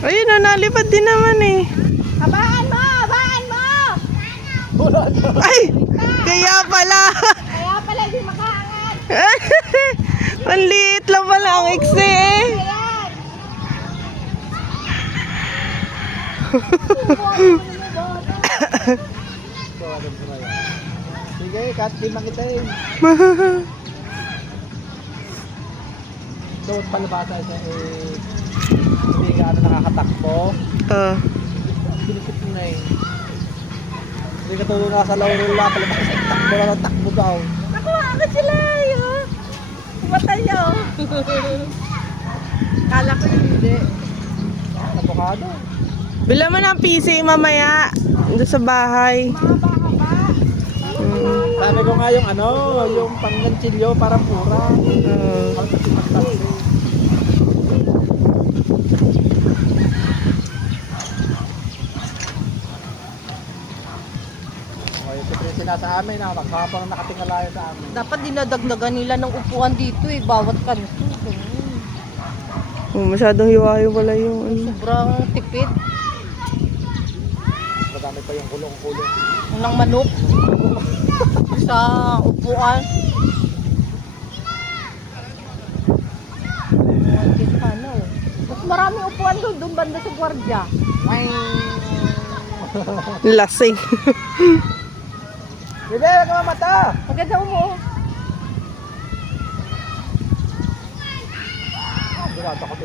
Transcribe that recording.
Ayun na, nalipad din naman eh. Habaan mo! Habaan mo! Ay! Kaya pala! Kaya pala hindi makaangat. Ang liit lang pala ang iksi eh. Sige, kat, di makita eh. Doon palabasa siya eh. Hindi ka nakakatakbo. Sinikip mo na eh. Hindi ka tulong nasa laurel lang. Palabasa siya. Takbo lang ang takbo daw. Nakuha ka sila yun. Pumatay yun. Kala ko hindi. Abokado. Bila mo ng PC mamaya. Doon sa bahay. Sabi ko nga yung ano, yung pangganchilyo parang pura. Ang kasi sa amin na maghapon nakatingala sa amin. Dapat dinadagdagan nila ng upuan dito eh. Bawat kanto. Masyadong hiwayo pala yung ano. Sobrang tipid. Madami pa yung kulong-kulong. Ng manok. Sa upuan. Ano? Mas marami upuan doon banda sa gwardiya. Lasing. Bebe, wag ka mamata! Maganda mo. Wala, takot